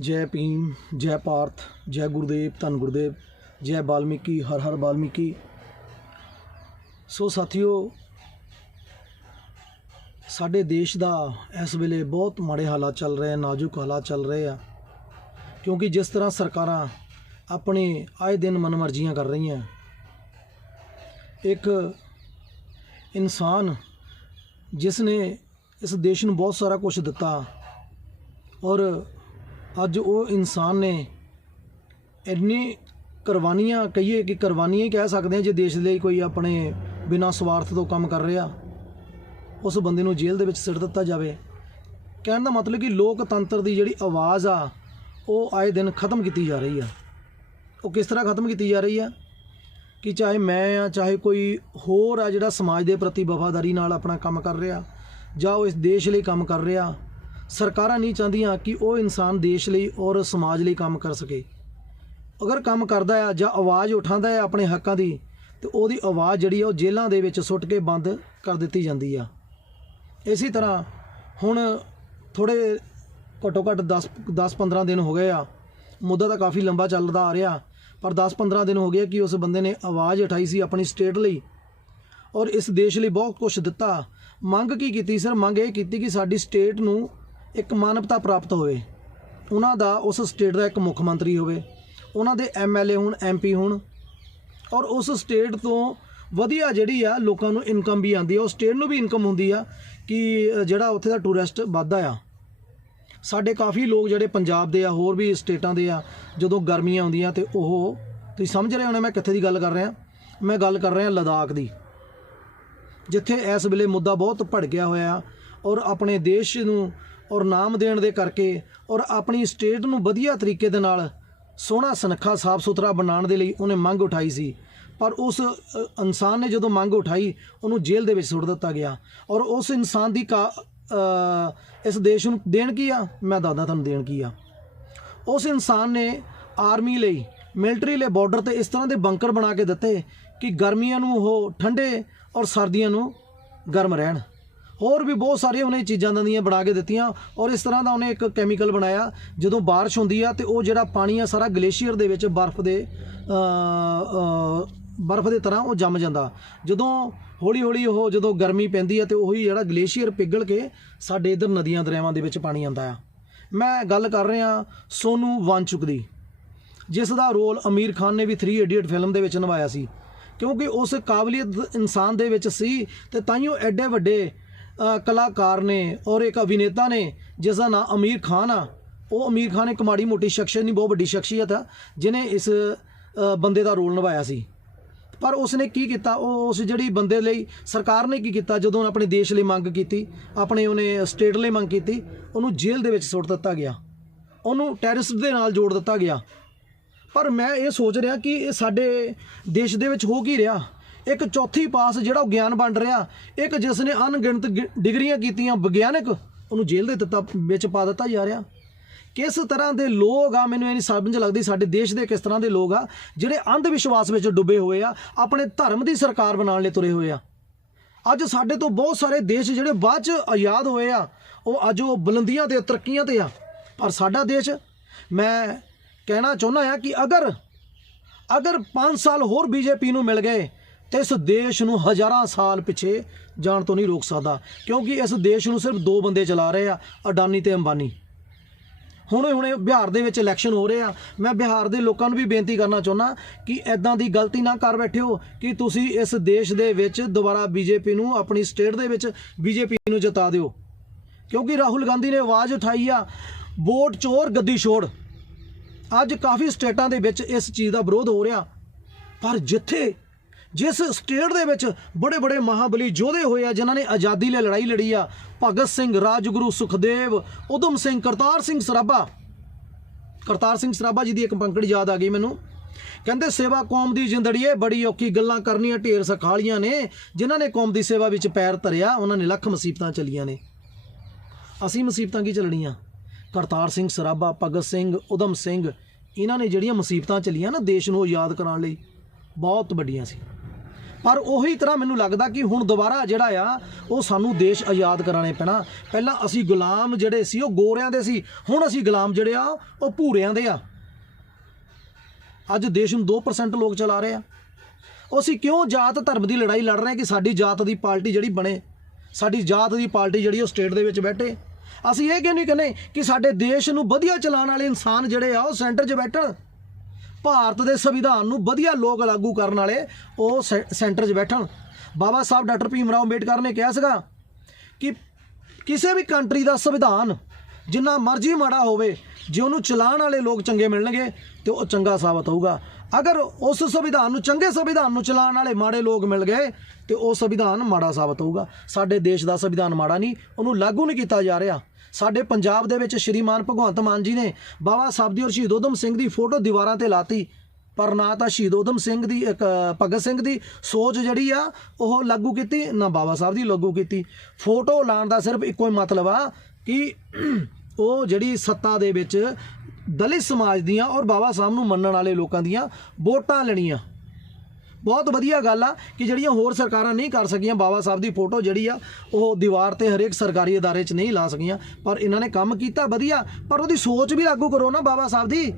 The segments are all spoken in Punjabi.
ਜੈ ਭੀਮ, ਜੈ ਪਾਰਥ, ਜੈ ਗੁਰਦੇਵ, ਧੰਨ ਗੁਰਦੇਵ, ਜੈ ਬਾਲਮੀਕੀ, ਹਰ ਹਰ ਬਾਲਮੀਕੀ। ਸੋ ਸਾਥੀਓ, ਸਾਡੇ ਦੇਸ਼ ਦਾ ਇਸ ਵੇਲੇ ਬਹੁਤ ਮਾੜੇ ਹਾਲਾਤ ਚੱਲ ਰਹੇ ਆ ਨਾਜ਼ੁਕ ਹਾਲਾਤ ਚੱਲ ਰਹੇ ਆ। ਕਿਉਂਕਿ ਜਿਸ ਤਰ੍ਹਾਂ ਸਰਕਾਰਾਂ ਆਪਣੇ ਆਏ ਦਿਨ ਮਨਮਰਜ਼ੀਆਂ ਕਰ ਰਹੀਆਂ, ਇੱਕ ਇਨਸਾਨ ਜਿਸ ਨੇ ਇਸ ਦੇਸ਼ ਨੂੰ ਬਹੁਤ ਸਾਰਾ ਕੁਝ ਦਿੱਤਾ ਔਰ ਅੱਜ ਉਹ ਇਨਸਾਨ ਨੇ ਇੰਨੀ ਕੁਰਬਾਨੀਆਂ, ਕਹੀਏ ਕਿ ਕੁਰਬਾਨੀਆਂ ਹੀ ਕਹਿ ਸਕਦੇ ਹਾਂ ਜੇ ਦੇਸ਼ ਲਈ ਕੋਈ ਆਪਣੇ ਬਿਨਾਂ ਸਵਾਰਥ ਤੋਂ ਕੰਮ ਕਰ ਰਿਹਾ, ਉਸ ਬੰਦੇ ਨੂੰ ਜੇਲ੍ਹ ਦੇ ਵਿੱਚ ਸਿੱਟ ਦਿੱਤਾ ਜਾਵੇ। ਕਹਿਣ ਦਾ ਮਤਲਬ ਕਿ ਲੋਕਤੰਤਰ ਦੀ ਜਿਹੜੀ ਆਵਾਜ਼ ਆ, ਉਹ ਆਏ ਦਿਨ ਖਤਮ ਕੀਤੀ ਜਾ ਰਹੀ ਆ। ਉਹ ਕਿਸ ਤਰ੍ਹਾਂ ਖਤਮ ਕੀਤੀ ਜਾ ਰਹੀ ਆ? ਕਿ ਚਾਹੇ ਮੈਂ ਆ, ਚਾਹੇ ਕੋਈ ਹੋਰ ਆ ਜਿਹੜਾ ਸਮਾਜ ਦੇ ਪ੍ਰਤੀ ਵਫਾਦਾਰੀ ਨਾਲ ਆਪਣਾ ਕੰਮ ਕਰ ਰਿਹਾ, ਜਾਂ ਉਹ ਇਸ ਦੇਸ਼ ਲਈ ਕੰਮ ਕਰ ਰਿਹਾ ਸਰਕਾਰਾਂ ਨਹੀਂ ਚਾਹੁੰਦੀਆਂ ਕਿ ਉਹ ਇਨਸਾਨ ਦੇਸ਼ ਲਈ ਔਰ ਸਮਾਜ ਲਈ ਕੰਮ ਕਰ ਸਕੇ। ਅਗਰ ਕੰਮ ਕਰਦਾ ਆ ਜਾਂ ਆਵਾਜ਼ ਉਠਾਉਂਦਾ ਆ ਆਪਣੇ ਹੱਕਾਂ ਦੀ, ਤੇ ਉਹਦੀ ਆਵਾਜ਼ ਜਿਹੜੀ ਆ ਉਹ ਜੇਲ੍ਹਾਂ ਦੇ ਵਿੱਚ ਸੁੱਟ ਕੇ ਬੰਦ ਕਰ ਦਿੱਤੀ ਜਾਂਦੀ ਆ। ਇਸੇ ਤਰ੍ਹਾਂ ਹੁਣ ਥੋੜੇ ਘੱਟੋ ਘੱਟ 10 10 15 ਦਿਨ ਹੋ ਗਏ ਆ। ਮੁੱਦਾ ਤਾਂ ਕਾਫੀ ਲੰਬਾ ਚੱਲਦਾ ਆ ਰਿਹਾ, ਪਰ 10 15 ਦਿਨ ਹੋ ਗਏ ਕਿ ਉਸ ਬੰਦੇ ਨੇ ਆਵਾਜ਼ ਉਠਾਈ ਸੀ ਆਪਣੀ ਸਟੇਟ ਲਈ। ਔਰ ਇਸ ਦੇਸ਼ ਲਈ ਬਹੁਤ ਕੁਝ ਦਿੱਤਾ। ਮੰਗ ਕੀ ਕੀਤੀ, ਸਰ? ਮੰਗ ਇਹ ਕੀਤੀ ਕਿ ਸਾਡੀ ਸਟੇਟ ਨੂੰ ਇੱਕ ਮਾਨਵਤਾ ਪ੍ਰਾਪਤ ਹੋਵੇ, ਉਹਨਾਂ ਦਾ ਉਸ ਸਟੇਟ ਦਾ ਇੱਕ ਮੁੱਖ ਮੰਤਰੀ ਹੋਵੇ, ਉਹਨਾਂ ਦੇ ਐਮਐਲਏ ਹੋਣ ਐਮਪੀ ਹੋਣ, ਔਰ ਉਸ ਸਟੇਟ ਤੋਂ ਵਧੀਆ ਜਿਹੜੀ ਆ ਲੋਕਾਂ ਨੂੰ ਇਨਕਮ ਵੀ ਆਉਂਦੀ ਆ, ਉਸ ਸਟੇਟ ਨੂੰ ਵੀ ਇਨਕਮ ਹੁੰਦੀ ਆ ਕਿ ਜਿਹੜਾ ਉੱਥੇ ਦਾ ਟੂਰਿਸਟ ਵੱਧਦਾ ਆ। ਸਾਡੇ ਕਾਫੀ ਲੋਕ ਜਿਹੜੇ ਪੰਜਾਬ ਦੇ ਆ, ਹੋਰ ਵੀ ਸਟੇਟਾਂ ਦੇ ਆ, ਜਦੋਂ ਗਰਮੀਆਂ ਆਉਂਦੀਆਂ ਤੇ ਉਹ, ਤੁਸੀਂ ਸਮਝ ਰਹੇ ਹੋਣੇ ਮੈਂ ਕਿੱਥੇ ਦੀ ਗੱਲ ਕਰ ਰਿਹਾ? ਮੈਂ ਗੱਲ ਕਰ ਰਿਹਾ ਲਦਾਖ ਦੀ, ਜਿੱਥੇ ਇਸ ਵੇਲੇ ਮੁੱਦਾ ਬਹੁਤ ਭੜਕਿਆ ਹੋਇਆ ਔਰ ਆਪਣੇ ਦੇਸ਼ ਨੂੰ ਔਰ ਨਾਮ ਦੇਣ ਦੇ ਕਰਕੇ ਔਰ ਆਪਣੀ ਸਟੇਟ ਨੂੰ ਵਧੀਆ ਤਰੀਕੇ ਦੇ ਨਾਲ ਸੋਹਣਾ ਸੁਨੱਖਾ, ਸਾਫ਼ ਸੁਥਰਾ ਬਣਾਉਣ ਦੇ ਲਈ ਉਹਨੇ ਮੰਗ ਉਠਾਈ ਸੀ। ਪਰ ਉਸ ਇਨਸਾਨ ਨੇ ਜਦੋਂ ਮੰਗ ਉਠਾਈ, ਉਹਨੂੰ ਜੇਲ੍ਹ ਦੇ ਵਿੱਚ ਸੁੱਟ ਦਿੱਤਾ ਗਿਆ। ਔਰ ਉਸ ਇਨਸਾਨ ਦੀ ਕਾ ਇਸ ਦੇਸ਼ ਨੂੰ ਦੇਣ ਕੀ ਆ? ਮੈਂ ਦਾਦਾ ਤੁਹਾਨੂੰ ਦੇਣ ਕੀ ਆ। ਉਸ ਇਨਸਾਨ ਨੇ ਆਰਮੀ ਲਈ, ਮਿਲਟਰੀ ਲਈ ਬਾਰਡਰ ਤੇ ਇਸ ਤਰ੍ਹਾਂ ਦੇ ਬੰਕਰ ਬਣਾ ਕੇ ਦਿੱਤੇ ਕਿ ਗਰਮੀਆਂ ਨੂੰ ਉਹ ਠੰਡੇ ਔਰ ਸਰਦੀਆਂ ਨੂੰ ਗਰਮ ਰਹਿਣ। ਹੋਰ ਵੀ ਬਹੁਤ ਸਾਰੀਆਂ ਉਹਨੇ ਚੀਜ਼ਾਂ ਦੀਆਂ ਬਣਾ ਕੇ ਦਿੱਤੀਆਂ ਔਰ ਇਸ ਤਰ੍ਹਾਂ ਦਾ ਉਹਨੇ ਇੱਕ ਕੈਮੀਕਲ ਬਣਾਇਆ, ਜਦੋਂ ਬਾਰਿਸ਼ ਹੁੰਦੀ ਆ ਤੇ ਉਹ ਜਿਹੜਾ ਪਾਣੀ ਆ ਸਾਰਾ ਗਲੇਸ਼ੀਅਰ ਦੇ ਵਿੱਚ ਬਰਫ਼ ਦੇ ਬਰਫ਼ ਦੇ ਤਰ੍ਹਾਂ ਉਹ ਜੰਮ ਜਾਂਦਾ। ਜਦੋਂ ਹੌਲੀ ਹੌਲੀ ਉਹ ਜਦੋਂ ਗਰਮੀ ਪੈਂਦੀ ਆ ਤੇ ਉਹੀ ਜਿਹੜਾ ਗਲੇਸ਼ੀਅਰ ਪਿਘਲ ਕੇ ਸਾਡੇ ਇਧਰ ਨਦੀਆਂ ਦਰਿਆਵਾਂ ਦੇ ਵਿੱਚ ਪਾਣੀ ਆਉਂਦਾ ਆ। ਮੈਂ ਗੱਲ ਕਰ ਰਿਹਾ ਸੋਨੂ ਵਾਂਚੁਕ ਦੀ, ਜਿਸ ਦਾ ਰੋਲ ਅਮੀਰ ਖਾਨ ਨੇ ਵੀ 3 ਇਡੀਅਟ ਫਿਲਮ ਦੇ ਵਿੱਚ ਨਿਭਾਇਆ ਸੀ। ਕਿਉਂਕਿ ਉਸ ਕਾਬਲੀਅਤ ਇਨਸਾਨ ਦੇ ਵਿੱਚ ਸੀ ਤੇ ਤਾਈਓ ਐਡੇ ਵੱਡੇ ਕਲਾਕਾਰ ਨੇ ਔਰ ਇੱਕ ਅਭਿਨੇਤਾ ਨੇ, ਜਿਸ ਦਾ ਨਾਮ ਅਮੀਰ ਖਾਨ ਆ। ਉਹ ਅਮੀਰ ਖਾਨ ਇੱਕ ਮਾੜੀ ਮੋਟੀ ਸ਼ਖਸੀਅਤ ਨਹੀਂ, ਬਹੁਤ ਵੱਡੀ ਸ਼ਖਸੀਅਤ ਆ ਜਿਨੇ ਇਸ ਬੰਦੇ ਦਾ ਰੋਲ ਨਿਭਾਇਆ ਸੀ। ਪਰ ਉਸਨੇ ਕੀ ਕੀਤਾ? ਉਹ ਉਸ ਜਿਹੜੀ ਬੰਦੇ ਲਈ, ਸਰਕਾਰ ਨੇ ਕੀ ਕੀਤਾ? ਜਦੋਂ ਉਹਨੇ ਆਪਣੇ ਦੇਸ਼ ਲਈ ਮੰਗ ਕੀਤੀ, ਆਪਣੇ ਉਹਨੇ ਸਟੇਟ ਲਈ ਮੰਗ ਕੀਤੀ, ਉਹਨੂੰ ਜੇਲ੍ਹ ਦੇ ਵਿੱਚ ਸੁੱਟ ਦਿੱਤਾ ਗਿਆ। ਉਹਨੂੰ ਟੈਰਰਿਸਟ ਦੇ ਨਾਲ ਜੋੜ ਦਿੱਤਾ ਗਿਆ। ਪਰ ਮੈਂ ਇਹ ਸੋਚ ਰਿਹਾ ਕਿ ਇਹ ਸਾਡੇ ਦੇਸ਼ ਦੇ ਵਿੱਚ ਹੋ ਕੀ ਰਿਹਾ? ਇੱਕ ਚੌਥੀ ਪਾਸ ਜਿਹੜਾ ਉਹ ਗਿਆਨ ਵੰਡ ਰਿਹਾ, ਇੱਕ ਜਿਸ ਨੇ ਅਣਗਿਣਤ ਗਿ- ਡਿਗਰੀਆਂ ਕੀਤੀਆਂ ਵਿਗਿਆਨਕ, ਉਹਨੂੰ ਜੇਲ੍ਹ ਦੇ ਦਿੱਤਾ, ਵਿੱਚ ਪਾ ਦਿੱਤਾ ਜਾ ਰਿਹਾ। ਕਿਸ ਤਰ੍ਹਾਂ ਦੇ ਲੋਕ ਆ, ਮੈਨੂੰ ਇਹ ਨਹੀਂ ਸਮਝ ਲੱਗਦੀ ਸਾਡੇ ਦੇਸ਼ ਦੇ ਕਿਸ ਤਰ੍ਹਾਂ ਦੇ ਲੋਕ ਆ, ਜਿਹੜੇ ਅੰਧ ਵਿਸ਼ਵਾਸ ਵਿੱਚ ਡੁੱਬੇ ਹੋਏ ਆ, ਆਪਣੇ ਧਰਮ ਦੀ ਸਰਕਾਰ ਬਣਾਉਣ ਲਈ ਤੁਰੇ ਹੋਏ ਆ। ਅੱਜ ਸਾਡੇ ਤੋਂ ਬਹੁਤ ਸਾਰੇ ਦੇਸ਼ ਜਿਹੜੇ ਬਾਅਦ ਚ ਆਜ਼ਾਦ ਹੋਏ ਆ, ਉਹ ਅੱਜ ਉਹ ਬੁਲੰਦੀਆਂ ਤੇ ਤਰੱਕੀਆਂ ਤੇ ਆ। ਪਰ ਸਾਡਾ ਦੇਸ਼, ਮੈਂ ਕਹਿਣਾ ਚਾਹੁੰਦਾ ਆ ਕਿ ਅਗਰ ਅਗਰ 5 ਸਾਲ ਹੋਰ ਬੀਜੇਪੀ ਨੂੰ ਮਿਲ ਗਏ ਤੇ ਇਸ ਦੇਸ਼ ਨੂੰ ਹਜ਼ਾਰਾਂ ਸਾਲ ਪਿੱਛੇ ਜਾਣ ਤੋਂ ਨਹੀਂ ਰੋਕ ਸਕਦਾ, ਕਿਉਂਕਿ ਇਸ ਦੇਸ਼ ਨੂੰ ਸਿਰਫ ਦੋ ਬੰਦੇ ਚਲਾ ਰਹੇ ਆ, ਅਡਾਨੀ ਤੇ ਅੰਬਾਨੀ। ਹੁਣੇ ਹੁਣੇ ਬਿਹਾਰ ਦੇ ਵਿੱਚ ਇਲੈਕਸ਼ਨ ਹੋ ਰਹੇ ਆ। ਮੈਂ ਬਿਹਾਰ ਦੇ ਲੋਕਾਂ ਨੂੰ ਵੀ ਬੇਨਤੀ ਕਰਨਾ ਚਾਹੁੰਦਾ ਕਿ ਐਦਾਂ ਦੀ ਗਲਤੀ ਨਾ ਕਰ ਬੈਠਿਓ ਕਿ ਤੁਸੀਂ ਇਸ ਦੇਸ਼ ਦੇ ਵਿੱਚ ਦੁਬਾਰਾ ਬੀਜੇਪੀ ਨੂੰ ਆਪਣੀ ਸਟੇਟ ਦੇ ਵਿੱਚ ਬੀਜੇਪੀ ਨੂੰ ਜਿਤਾ ਦਿਓ। ਕਿਉਂਕਿ ਰਾਹੁਲ ਗਾਂਧੀ ਨੇ ਆਵਾਜ਼ ਉਠਾਈ ਆ, ਵੋਟ ਚੋਰ ਗੱਦੀ ਛੋੜ। ਅੱਜ ਕਾਫੀ ਸਟੇਟਾਂ ਦੇ ਵਿੱਚ ਇਸ ਚੀਜ਼ ਦਾ ਵਿਰੋਧ ਹੋ ਰਿਹਾ। ਪਰ ਜਿੱਥੇ ਜਿਸ ਸਟੇਟ ਦੇ ਵਿੱਚ ਬੜੇ ਬੜੇ ਮਹਾਬਲੀ ਯੋਧੇ ਹੋਏ ਆ, ਜਿਨ੍ਹਾਂ ਨੇ ਆਜ਼ਾਦੀ ਲਈ ਲੜਾਈ ਲੜੀ ਆ। ਭਗਤ ਸਿੰਘ, ਰਾਜਗੁਰੂ, ਸੁਖਦੇਵ ਉਦਮ ਸਿੰਘ, ਕਰਤਾਰ ਸਿੰਘ ਸਰਾਭਾ। ਕਰਤਾਰ ਸਿੰਘ ਸਰਾਭਾ ਜੀ ਦੀ ਇੱਕ ਪੰਕੜੀ ਯਾਦ ਆ ਗਈ ਮੈਨੂੰ। ਕਹਿੰਦੇ, ਸੇਵਾ ਕੌਮ ਦੀ ਜਿੰਦੜੀਏ, ਬੜੀ ਔਖੀ ਗੱਲਾਂ ਕਰਨੀਆਂ ਢੇਰ ਸਖਾਲੀਆਂ ਨੇ, ਜਿਨ੍ਹਾਂ ਨੇ ਕੌਮ ਦੀ ਸੇਵਾ ਵਿੱਚ ਪੈਰ ਧਰਿਆ, ਉਹਨਾਂ ਨੇ ਲੱਖ ਮੁਸੀਬਤਾਂ ਚੱਲੀਆਂ ਨੇ। ਅਸੀਂ ਮੁਸੀਬਤਾਂ ਕੀ ਚੱਲਣੀਆਂ? ਕਰਤਾਰ ਸਿੰਘ ਸਰਾਭਾ, ਭਗਤ ਸਿੰਘ ਉਦਮ ਸਿੰਘ, ਇਹਨਾਂ ਨੇ ਜਿਹੜੀਆਂ ਮੁਸੀਬਤਾਂ ਚੱਲੀਆਂ ਨਾ, ਦੇਸ਼ ਨੂੰ ਆਜ਼ਾਦ ਕਰਾਉਣ ਲਈ, ਬਹੁਤ ਵੱਡੀਆਂ ਸੀ। ਪਰ ਉਹੀ ਤਰ੍ਹਾਂ ਮੈਨੂੰ ਲੱਗਦਾ ਕਿ ਹੁਣ ਦੁਬਾਰਾ ਜਿਹੜਾ ਆ, ਉਹ ਸਾਨੂੰ ਦੇਸ਼ ਆਜ਼ਾਦ ਕਰਾਣੇ ਪੈਣਾ। ਪਹਿਲਾਂ ਅਸੀਂ ਗੁਲਾਮ ਜਿਹੜੇ ਸੀ, ਉਹ ਗੋਰਿਆਂ ਦੇ ਸੀ। ਹੁਣ ਅਸੀਂ ਗੁਲਾਮ ਜਿਹੜੇ ਆ, ਉਹ ਭੂਰਿਆਂ ਦੇ ਆ। ਅੱਜ ਦੇਸ਼ ਨੂੰ 2% ਲੋਕ ਚਲਾ ਰਹੇ ਆ। ਉਹ ਅਸੀਂ ਕਿਉਂ ਜਾਤ ਧਰਮ ਦੀ ਲੜਾਈ ਲੜ ਰਹੇ ਹਾਂ ਕਿ ਸਾਡੀ ਜਾਤ ਦੀ ਪਾਰਟੀ ਜਿਹੜੀ ਬਣੇ? ਸਾਡੀ ਜਾਤ ਦੀ ਪਾਰਟੀ ਜਿਹੜੀ ਉਹ ਸਟੇਟ ਦੇ ਵਿੱਚ ਬੈਠੇ। ਅਸੀਂ ਇਹ ਕਿਉਂ ਨਹੀਂ ਕਹਿੰਦੇ ਕਿ ਸਾਡੇ ਦੇਸ਼ ਨੂੰ ਵਧੀਆ ਚਲਾਉਣ ਵਾਲੇ ਇਨਸਾਨ ਜਿਹੜੇ ਆ, ਉਹ ਸੈਂਟਰ 'ਚ ਬੈਠਣ? ਭਾਰਤ ਦੇ ਸੰਵਿਧਾਨ ਨੂੰ ਵਧੀਆ ਲੋਕ ਲਾਗੂ ਕਰਨ ਵਾਲੇ ਉਹ ਸੈ- ਸੈਂਟਰ 'ਚ ਬੈਠਣ। ਬਾਬਾ ਸਾਹਿਬ ਡਾਕਟਰ ਭੀਮ ਰਾਓ ਅੰਬੇਡਕਰ ਨੇ ਕਿਹਾ ਸੀਗਾ ਕਿ ਕਿਸੇ ਵੀ ਕੰਟਰੀ ਦਾ ਸੰਵਿਧਾਨ ਜਿੰਨਾ ਮਰਜ਼ੀ ਮਾੜਾ ਹੋਵੇ, ਜੇ ਉਹਨੂੰ ਚਲਾਉਣ ਵਾਲੇ ਲੋਕ ਚੰਗੇ ਮਿਲਣਗੇ, ਤੇ ਉਹ ਚੰਗਾ ਸਾਬਤ ਹੋਊਗਾ। ਅਗਰ ਉਸ ਸੰਵਿਧਾਨ ਨੂੰ, ਚੰਗੇ ਸੰਵਿਧਾਨ ਨੂੰ ਚਲਾਉਣ ਵਾਲੇ ਮਾੜੇ ਲੋਕ ਮਿਲ ਗਏ, ਤੇ ਉਹ ਸੰਵਿਧਾਨ ਮਾੜਾ ਸਾਬਤ ਹੋਊਗਾ। ਸਾਡੇ ਦੇਸ਼ ਦਾ ਸੰਵਿਧਾਨ ਮਾੜਾ ਨਹੀਂ, ਉਹਨੂੰ ਲਾਗੂ ਨਹੀਂ ਕੀਤਾ ਜਾ ਰਿਹਾ। ਸਾਡੇ ਪੰਜਾਬ ਦੇ ਵਿੱਚ ਸ਼੍ਰੀਮਾਨ ਭਗਵੰਤ ਮਾਨ ਜੀ ਨੇ ਬਾਬਾ ਸਾਹਿਬ ਦੀ ਔਰ ਸ਼ਹੀਦ ਊਧਮ ਸਿੰਘ ਦੀ ਫੋਟੋ ਦੀਵਾਰਾਂ ਤੇ ਲਾਤੀ। ਪਰ ਨਾ ਤਾਂ ਸ਼ਹੀਦ ਊਧਮ ਸਿੰਘ ਦੀ, ਇੱਕ, ਭਗਤ ਸਿੰਘ ਦੀ ਸੋਚ ਜਿਹੜੀ ਆ, ਉਹ ਲਾਗੂ ਕੀਤੀ, ਨਾ ਬਾਬਾ ਸਾਹਿਬ ਦੀ ਲਾਗੂ ਕੀਤੀ। ਫੋਟੋ ਲਾਉਣ ਦਾ ਸਿਰਫ ਇੱਕੋ ਹੀ ਮਤਲਬ ਆ ਕਿ ਉਹ ਜਿਹੜੀ ਸੱਤਾ ਦੇ ਵਿੱਚ ਦਲਿਤ ਸਮਾਜ ਦੀਆਂ ਔਰ ਬਾਬਾ ਸਾਹਿਬ ਨੂੰ ਮੰਨਣ ਵਾਲੇ ਲੋਕਾਂ ਦੀਆਂ ਵੋਟਾਂ ਲੈਣੀਆਂ। ਬਹੁਤ ਵਧੀਆ ਗੱਲ ਆ ਕਿ ਜਿਹੜੀਆਂ ਹੋਰ ਸਰਕਾਰਾਂ ਨਹੀਂ ਕਰ ਸਕੀਆਂ, ਬਾਬਾ ਸਾਹਿਬ ਦੀ ਫੋਟੋ ਜਿਹੜੀ ਆ, ਉਹ ਦੀਵਾਰ ਤੇ ਹਰੇਕ ਸਰਕਾਰੀ ਅਦਾਰੇ 'ਚ ਨਹੀਂ ਲਾ ਸਕੀਆਂ। ਪਰ ਇਹਨਾਂ ਨੇ ਕੰਮ ਕੀਤਾ ਵਧੀਆ, ਪਰ ਉਹਦੀ ਸੋਚ ਵੀ ਲਾਗੂ ਕਰੋ ਨਾ ਬਾਬਾ ਸਾਹਿਬ ਦੀ।